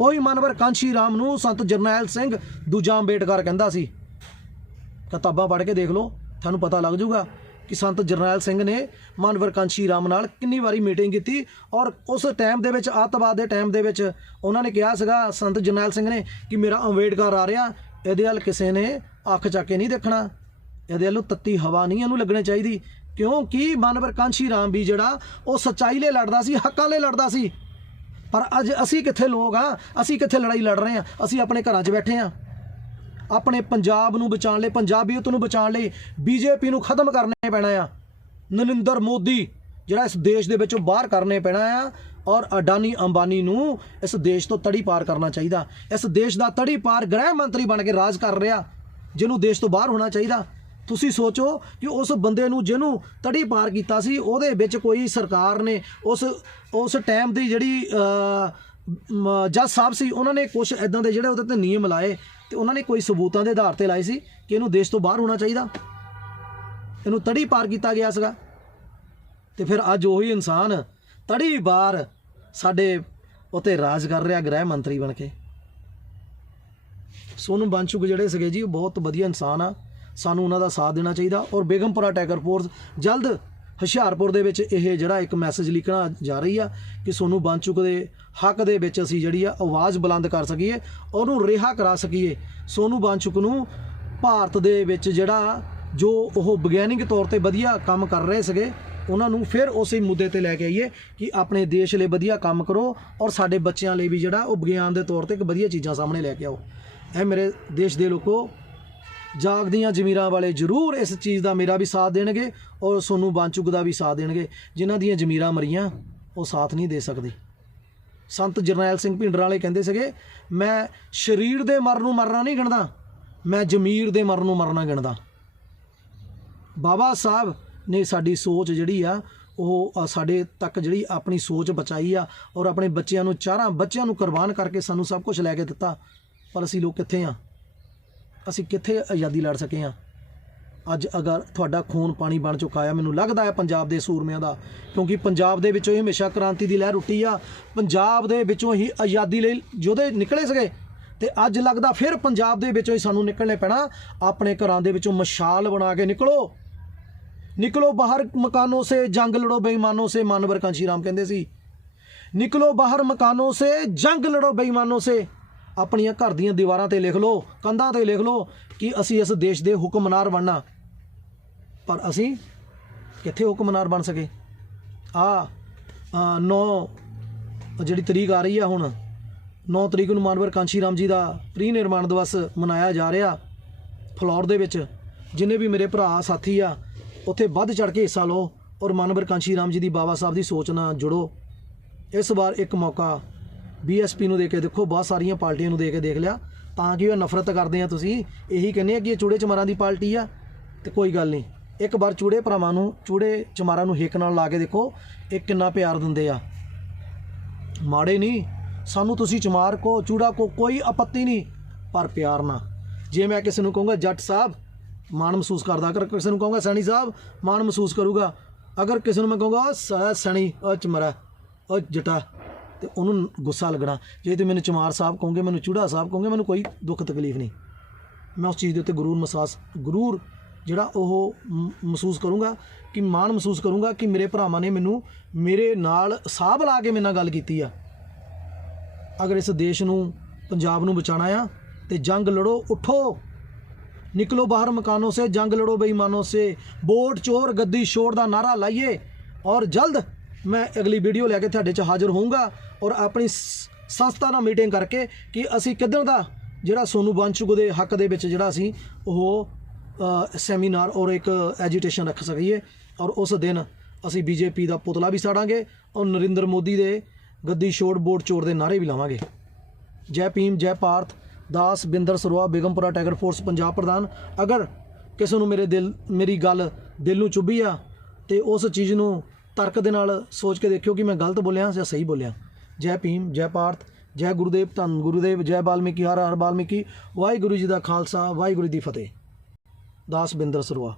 ਉਹੀ ਮਨਵਰ ਕਾਂਸ਼ੀ ਰਾਮ ਨੂੰ ਸੰਤ ਜਰਨੈਲ ਸਿੰਘ ਦੂਜਾ ਅੰਬੇਡਕਰ ਕਹਿੰਦਾ ਸੀ। ਕਿਤਾਬਾਂ ਪੜ੍ਹ ਕੇ ਦੇਖ ਲਓ, ਤੁਹਾਨੂੰ ਪਤਾ ਲੱਗ ਜਾਊਗਾ ਕਿ ਸੰਤ ਜਰਨੈਲ ਸਿੰਘ ਨੇ ਮਨਵਰ ਕਾਂਸ਼ੀ ਰਾਮ ਨਾਲ ਕਿੰਨੀ ਵਾਰੀ ਮੀਟਿੰਗ ਕੀਤੀ ਔਰ ਉਸ ਟਾਈਮ ਦੇ ਵਿੱਚ ਆਤਵਾਦ ਦੇ ਟਾਈਮ ਦੇ ਵਿੱਚ ਉਹਨਾਂ ਨੇ ਕਿਹਾ ਸੀਗਾ, ਸੰਤ ਜਰਨੈਲ ਸਿੰਘ ਨੇ ਕਿ ਮੇਰਾ ਅੰਬੇਡਕਰ ਆ ਰਿਹਾ, ਇਹਦੇ ਵੱਲ ਕਿਸੇ ਨੇ ਅੱਖ ਚੱਕ ਕੇ ਨਹੀਂ ਦੇਖਣਾ। ਇਹਦੇ ਵੱਲੋਂ ਤੱਤੀ ਹਵਾ ਨਹੀਂ ਇਹਨੂੰ ਲੱਗਣੀ ਚਾਹੀਦੀ। ਕਿਉਂਕਿ ਮਾਨਵਰ ਕਾਂਸ਼ੀ ਰਾਮ ਵੀ ਜਿਹੜਾ ਉਹ ਸੱਚਾਈ ਲਈ ਲੜਦਾ ਸੀ, ਹੱਕਾਂ ਲਈ ਲੜਦਾ ਸੀ? ਪਰ ਅੱਜ ਅਸੀਂ ਕਿੱਥੇ ਲੋਕ ਆ ਅਸੀਂ ਕਿੱਥੇ ਲੜਾਈ ਲੜ ਰਹੇ ਆ ਅਸੀਂ ਆਪਣੇ ਘਰਾਂ 'ਚ ਬੈਠੇ ਆ ਆਪਣੇ ਪੰਜਾਬ ਨੂੰ ਬਚਾਉਣ ਲਈ ਪੰਜਾਬੀਅਤ ਨੂੰ ਬਚਾਉਣ ਲਈ ਬੀਜੇਪੀ ਨੂੰ ਖਤਮ ਕਰਨੇ ਪੈਣਾ ਆ। ਨਰਿੰਦਰ ਮੋਦੀ ਜਿਹੜਾ ਇਸ ਦੇਸ਼ ਦੇ ਵਿੱਚੋਂ ਬਾਹਰ ਕਰਨੇ ਪੈਣਾ ਆ ਔਰ ਅਡਾਨੀ ਅੰਬਾਨੀ ਨੂੰ ਇਸ ਦੇਸ਼ ਤੋਂ ਤੜੀ ਪਾਰ ਕਰਨਾ ਚਾਹੀਦਾ। ਇਸ ਦੇਸ਼ ਦਾ ਤੜੀ ਪਾਰ ਗ੍ਰਹਿ ਮੰਤਰੀ ਬਣ ਕੇ ਰਾਜ ਕਰ ਰਿਹਾ। ਜਿਹਨੂੰ ਦੇਸ਼ ਤੋਂ ਬਾਹਰ ਹੋਣਾ ਚਾਹੀਦਾ। ਤੁਸੀਂ ਸੋਚੋ ਕਿ ਉਸ ਬੰਦੇ ਨੂੰ ਜਿਹਨੂੰ ਤੜੀ ਪਾਰ ਕੀਤਾ ਸੀ ਉਹਦੇ ਵਿੱਚ ਕੋਈ ਸਰਕਾਰ ਨੇ ਉਸ ਉਸ ਟਾਈਮ ਦੀ ਜਿਹੜੀ ਅ, ਜੱਜ ਸਾਹਿਬ ਸੀ ਉਹਨਾਂ ਨੇ ਕੁਝ ਇਦਾਂ ਦੇ ਜਿਹੜੇ ਉਹਦੇ ਤੇ ਨਿਯਮ ਲਾਏ ਤੇ ਉਹਨਾਂ ਨੇ ਕੋਈ ਸਬੂਤਾਂ ਦੇ ਆਧਾਰ ਤੇ ਲਾਏ ਸੀ ਕਿ ਇਹਨੂੰ ਦੇਸ਼ ਤੋਂ ਬਾਹਰ ਹੋਣਾ ਚਾਹੀਦਾ। ਇਹਨੂੰ ਤੜੀ ਪਾਰ ਕੀਤਾ ਗਿਆ ਸੀਗਾ। ਤੇ ਫਿਰ ਅੱਜ ਉਹੀ ਇਨਸਾਨ ਤੜੀ ਪਾਰ ਸਾਡੇ ਉਤੇ ਰਾਜ ਕਰ ਰਿਹਾ ਗ੍ਰਹਿ ਮੰਤਰੀ ਬਣ ਕੇ। ਸੋਨੂੰ ਬਾਂਚੁਕ ਜਿਹੜੇ ਸੀਗੇ ਜੀ, ਉਹ ਬਹੁਤ ਵਧੀਆ ਇਨਸਾਨ ਆ। ਸਾਨੂੰ ਉਹਨਾਂ ਦਾ ਸਾਥ ਦੇਣਾ ਚਾਹੀਦਾ। ਔਰ ਬੇਗਮਪੁਰਾ ਟੈਗਰ ਫੋਰਸ ਜਲਦ ਹੁਸ਼ਿਆਰਪੁਰ ਦੇ ਵਿੱਚ ਇਹ ਜਿਹੜਾ ਇੱਕ ਮੈਸੇਜ ਲਿਖਣਾ ਜਾ ਰਹੀ ਆ ਕਿ ਸੋਨੂੰ ਬਾਂਚੁਕ ਦੇ ਹੱਕ ਦੇ ਵਿੱਚ ਅਸੀਂ ਜਿਹੜੀ ਆ ਆਵਾਜ਼ ਬੁਲੰਦ ਕਰ ਸਕੀਏ ਉਹਨੂੰ ਰਿਹਾ ਕਰਾ ਸਕੀਏ। ਸੋਨੂੰ ਬਾਂਚੁਕ ਨੂੰ ਭਾਰਤ ਦੇ ਵਿੱਚ ਜਿਹੜਾ ਜੋ ਉਹ ਵਿਗਿਆਨਿਕ ਤੌਰ ਤੇ ਵਧੀਆ ਕੰਮ ਕਰ ਰਹੇ ਸੀਗੇ, ਉਹਨਾਂ ਨੂੰ ਫਿਰ ਉਸੇ ਮੁੱਦੇ ਤੇ ਲੈ ਕੇ ਆਈਏ ਕਿ ਆਪਣੇ ਦੇਸ਼ ਲਈ ਵਧੀਆ ਕੰਮ ਕਰੋ ਔਰ ਸਾਡੇ ਬੱਚਿਆਂ ਲਈ ਵੀ ਜਿਹੜਾ ਉਹ ਵਿਗਿਆਨ ਦੇ ਤੌਰ ਤੇ ਇੱਕ ਵਧੀਆ ਚੀਜ਼ਾਂ ਸਾਹਮਣੇ ਲੈ ਕੇ ਆਓ। ਇਹ ਮੇਰੇ ਦੇਸ਼ ਦੇ ਲੋਕੋ, ਜਾਗਦੀਆਂ ਜ਼ਮੀਰਾਂ ਵਾਲੇ ਜ਼ਰੂਰ ਇਸ ਚੀਜ਼ ਦਾ ਮੇਰਾ ਵੀ ਸਾਥ ਦੇਣਗੇ ਔਰ ਸੋਨੂੰ ਬਾਂਚੁਕ ਦਾ ਵੀ ਸਾਥ ਦੇਣਗੇ। ਜਿਨ੍ਹਾਂ ਦੀਆਂ ਜ਼ਮੀਰਾਂ ਮਰੀਆਂ, ਉਹ ਸਾਥ ਨਹੀਂ ਦੇ ਸਕਦੇ। ਸੰਤ ਜਰਨੈਲ ਸਿੰਘ ਭਿੰਡਰਾਂ ਵਾਲੇ ਕਹਿੰਦੇ ਸੀਗੇ, ਮੈਂ ਸਰੀਰ ਦੇ ਮਰਨ ਨੂੰ ਮਰਨਾ ਨਹੀਂ ਗਿਣਦਾ, ਮੈਂ ਜ਼ਮੀਰ ਦੇ ਮਰਨ ਨੂੰ ਮਰਨਾ ਗਿਣਦਾ। ਬਾਬਾ ਸਾਹਿਬ ਨੇ ਸਾਡੀ ਸੋਚ ਜਿਹੜੀ ਆ, ਉਹ ਸਾਡੇ ਤੱਕ ਜਿਹੜੀ ਆਪਣੀ ਸੋਚ ਬਚਾਈ ਆ ਔਰ ਆਪਣੇ ਬੱਚਿਆਂ ਨੂੰ, ਚਾਰਾਂ ਬੱਚਿਆਂ ਨੂੰ ਕੁਰਬਾਨ ਕਰਕੇ ਸਾਨੂੰ ਸਭ ਕੁਝ ਲੈ ਕੇ ਦਿੱਤਾ। ਪਰ ਅਸੀਂ ਲੋਕ ਕਿੱਥੇ ਆ? ਅਸੀਂ ਕਿੱਥੇ ਆਜ਼ਾਦੀ ਲੜ ਸਕੇ ਆ? ਅੱਜ ਅਗਰ ਤੁਹਾਡਾ ਖੂਨ ਪਾਣੀ ਬਣ ਚੁੱਕਾ ਆ, ਮੈਨੂੰ ਲੱਗਦਾ ਹੈ ਪੰਜਾਬ ਦੇ ਸੂਰਮਿਆਂ ਦਾ, ਕਿਉਂਕਿ ਪੰਜਾਬ ਦੇ ਵਿੱਚੋਂ ਹੀ ਹਮੇਸ਼ਾ ਕ੍ਰਾਂਤੀ ਦੀ ਲਹਿਰ ਉੱਠੀ ਆ। ਪੰਜਾਬ ਦੇ ਵਿੱਚੋਂ ਹੀ ਆਜ਼ਾਦੀ ਲਈ ਯੋਧੇ ਨਿਕਲੇ ਸਗੇ। ਤੇ ਅੱਜ ਲੱਗਦਾ ਫਿਰ ਪੰਜਾਬ ਦੇ ਵਿੱਚੋਂ ਹੀ ਸਾਨੂੰ ਨਿਕਲਣੇ ਪੈਣਾ। ਆਪਣੇ ਘਰਾਂ ਦੇ ਵਿੱਚੋਂ ਮਸ਼ਾਲ ਬਣਾ ਕੇ ਨਿਕਲੋ। ਨਿਕਲੋ ਬਾਹਰ ਮਕਾਨੋਂ ਸੇ ਜੰਗ ਲੜੋ, ਬੇਈਮਾਨੋਂ ਸੇ ਮਾਨਵਰ ਕਾਂਸ਼ੀ ਰਾਮ ਕਹਿੰਦੇ ਸੀ। ਨਿਕਲੋ ਬਾਹਰ ਮਕਾਨੋਂ ਸੇ ਜੰਗ ਲੜੋ, ਬੇਈਮਾਨੋਂ ਸੇ। ਆਪਣੀਆਂ ਘਰ ਦੀਆਂ ਦੀਵਾਰਾਂ ਤੇ ਲਿਖ ਲਓ, ਕੰਧਾਂ ਤੇ ਲਿਖ ਲਓ ਕਿ ਅਸੀਂ ਇਸ ਦੇਸ਼ ਦੇ ਹੁਕਮਨਾਰ ਬਣਨਾ। ਪਰ ਅਸੀਂ ਕਿੱਥੇ ਹੁਕਮਨਾਰ ਬਣ ਸਕੇ? ਆ 9 ਜਿਹੜੀ ਤਰੀਕ ਆ ਰਹੀ ਆ ਹੁਣ 9 ਤਰੀਕ ਨੂੰ ਮਾਨਵਰ ਕਾਂਸ਼ੀ ਰਾਮ ਜੀ ਦਾ ਪ੍ਰੀ ਨਿਰਮਾਣ ਦਿਵਸ ਮਨਾਇਆ ਜਾ ਰਿਹਾ ਫਲੋਰ ਦੇ ਵਿੱਚ। ਜਿੰਨੇ ਵੀ ਮੇਰੇ ਭਰਾ, ਸਾਥੀ ਆ, ਉੱਥੇ ਵੱਧ ਚੜ ਕੇ ਹਿੱਸਾ ਲਓ ਔਰ ਮਾਨਵਰ ਕਾਂਸ਼ੀ ਰਾਮ ਜੀ ਦੀ ਬਾਬਾ ਸਾਹਿਬ ਦੀ ਸੋਚ ਨਾਲ ਜੁੜੋ। ਇਸ ਵਾਰ ਇੱਕ ਮੌਕਾ ਬੀਐਸਪੀ ਨੂੰ ਦੇ ਕੇ ਦੇਖੋ, ਬਹੁਤ ਸਾਰੀਆਂ ਪਾਰਟੀਆਂ ਨੂੰ ਦੇ ਕੇ ਦੇਖ ਲਿਆ। ਤਾਂ ਕਿ ਉਹ ਨਫ਼ਰਤ ਕਰਦੇ ਆ ਤੁਸੀਂ। ਇਹੀ ਕਹਿੰਦੇ ਆ ਕਿ ਇਹ ਚੂੜੇ ਚਮਾਰਾਂ ਦੀ ਪਾਰਟੀ ਆ। ਤੇ ਕੋਈ ਗੱਲ ਨਹੀਂ। ਇੱਕ ਵਾਰ ਚੂੜੇ ਭਰਾਵਾਂ ਨੂੰ, ਚੂੜੇ ਚਮਾਰਾਂ ਨੂੰ ਹਿੱਕ ਨਾਲ ਲਾ ਕੇ ਦੇਖੋ, ਇਹ ਕਿੰਨਾ ਪਿਆਰ ਦਿੰਦੇ ਆ। ਮਾੜੇ ਨਹੀਂ। ਸਾਨੂੰ ਤੁਸੀਂ ਚਮਾਰ ਕੋ, ਚੂੜਾ ਕੋ ਕੋਈ ਆਪੱਤੀ ਨਹੀਂ। ਪਰ ਪਿਆਰ ਨਾ ਜੇ ਮੈਂ ਕਿਸੇ ਨੂੰ ਕਹੂੰਗਾ, ਜੱਟ ਸਾਹਿਬ, ਮਾਣ ਮਹਿਸੂਸ ਕਰਦਾ। ਅਗਰ ਕਿਸੇ ਨੂੰ ਕਹੂੰਗਾ, ਸੈਣੀ ਸਾਹਿਬ, ਮਾਣ ਮਹਿਸੂਸ ਕਰੂਗਾ। ਅਗਰ ਕਿਸੇ ਨੂੰ ਮੈਂ ਕਹੂੰਗਾ ਉਹ ਸ- ਸੈਣੀ ਉਹ ਚਮਰਾ ਉਹ ਜਟਾ ਤੇ ਉਹਨੂੰ ਗੁੱਸਾ ਲੱਗਣਾ। ਜੇ ਤੁਸੀਂ ਮੈਨੂੰ ਚਮਾਰ ਸਾਹਿਬ ਕਹੋਗੇ, ਮੈਨੂੰ ਚੂੜਾ ਸਾਹਿਬ ਕਹੋਗੇ, ਮੈਨੂੰ ਕੋਈ ਦੁੱਖ ਤਕਲੀਫ ਨਹੀਂ। ਮੈਂ ਉਸ ਚੀਜ਼ ਦੇ ਉੱਤੇ ਗਰੂਰ ਮਹਿਸਾਸ, ਗਰੂਰ ਜਿਹੜਾ ਉਹ ਮਹਿਸੂਸ ਕਰੂੰਗਾ ਕਿ ਮਾਣ ਮਹਿਸੂਸ ਕਰੂੰਗਾ ਕਿ ਮੇਰੇ ਭਰਾਵਾਂ ਨੇ ਮੈਨੂੰ ਮੇਰੇ ਨਾਲ ਸਾਹ ਲਾ ਕੇ ਮੇਰੇ ਨਾਲ ਗੱਲ ਕੀਤੀ ਆ। ਅਗਰ ਇਸ ਦੇਸ਼ ਨੂੰ, ਪੰਜਾਬ ਨੂੰ ਬਚਾਣਾ ਆ, ਤੇ ਜੰਗ ਲੜੋ, ਉਠੋ। ਨਿਕਲੋ ਬਾਹਰ ਮਕਾਨੋਂ ਸੇ, ਜੰਗ ਲੜੋ ਬੇਈਮਾਨੋਂ ਸੇ। ਵੋਟ, ਚੋਰ, ਗੱਦੀ, ਛੋੜ ਦਾ ਨਾਰਾ ਲਾਈਏ। ਔਰ ਜਲਦ ਮੈਂ ਅਗਲੀ ਵੀਡੀਓ ਲੈ ਕੇ ਤੁਹਾਡੇ 'ਚ ਹਾਜ਼ਰ ਹੋਊਂਗਾ। ਔਰ ਆਪਣੀ ਸੰਸਥਾ ਨਾਲ ਮੀਟਿੰਗ ਕਰਕੇ ਕਿ ਅਸੀਂ ਕਿੱਦਾਂ ਦਾ ਜਿਹੜਾ ਸੋਨੂ ਬਾਂਚੁਕ ਦੇ ਹੱਕ ਦੇ ਵਿੱਚ ਜਿਹੜਾ ਅਸੀਂ ਉਹ ਸੈਮੀਨਾਰ ਔਰ ਇੱਕ ਐਜੀਟੇਸ਼ਨ ਰੱਖ ਸਕੀਏ। ਔਰ ਉਸ ਦਿਨ ਅਸੀਂ ਬੀਜੇਪੀ ਦਾ ਪੁਤਲਾ ਵੀ ਸਾੜਾਂਗੇ ਔਰ ਨਰਿੰਦਰ ਮੋਦੀ ਦੇ ਗੱਦੀ ਛੋੜ ਵੋਟ ਚੋਰ ਦੇ ਨਾਰੇ ਵੀ ਲਾਵਾਂਗੇ। ਜੈ ਭੀਮ, ਜੈ ਭਾਰਤ, ਦਾਸ ਬਿੰਦਰ ਸਰੋਆ, ਬੇਗਮਪੁਰਾ ਟਾਈਗਰ ਫੋਰਸ ਪੰਜਾਬ ਪ੍ਰਧਾਨ, ਅਗਰ ਕਿਸੇ ਨੂੰ ਮੇਰੇ ਦਿਲ, ਮੇਰੀ ਗੱਲ ਦਿਲ ਨੂੰ ਚੁੱਭੀ ਆ, ਤੇ ਉਸ ਚੀਜ਼ ਨੂੰ ਤਰਕ ਦੇ ਨਾਲ ਸੋਚ ਕੇ ਦੇਖਿਓ ਕਿ ਮੈਂ ਗਲਤ ਬੋਲਿਆ ਜਾਂ ਸਹੀ ਬੋਲਿਆ। ਜੈ ਭੀਮ, ਜੈ ਪਾਰਥ, ਜੈ ਗੁਰੂਦੇਵ ਧੰਨ, ਗੁਰੂਦੇਵ, ਜੈ ਬਾਲਮੀਕੀ, ਹਰ ਹਰ ਬਾਲਮੀਕੀ, ਵਾਹਿਗੁਰੂ ਜੀ ਦਾ ਖਾਲਸਾ, ਵਾਹਿਗੁਰੂ ਜੀ ਦੀ ਫਤਿਹ। ਦਾਸ ਬਿੰਦਰ ਸਰੋਆ।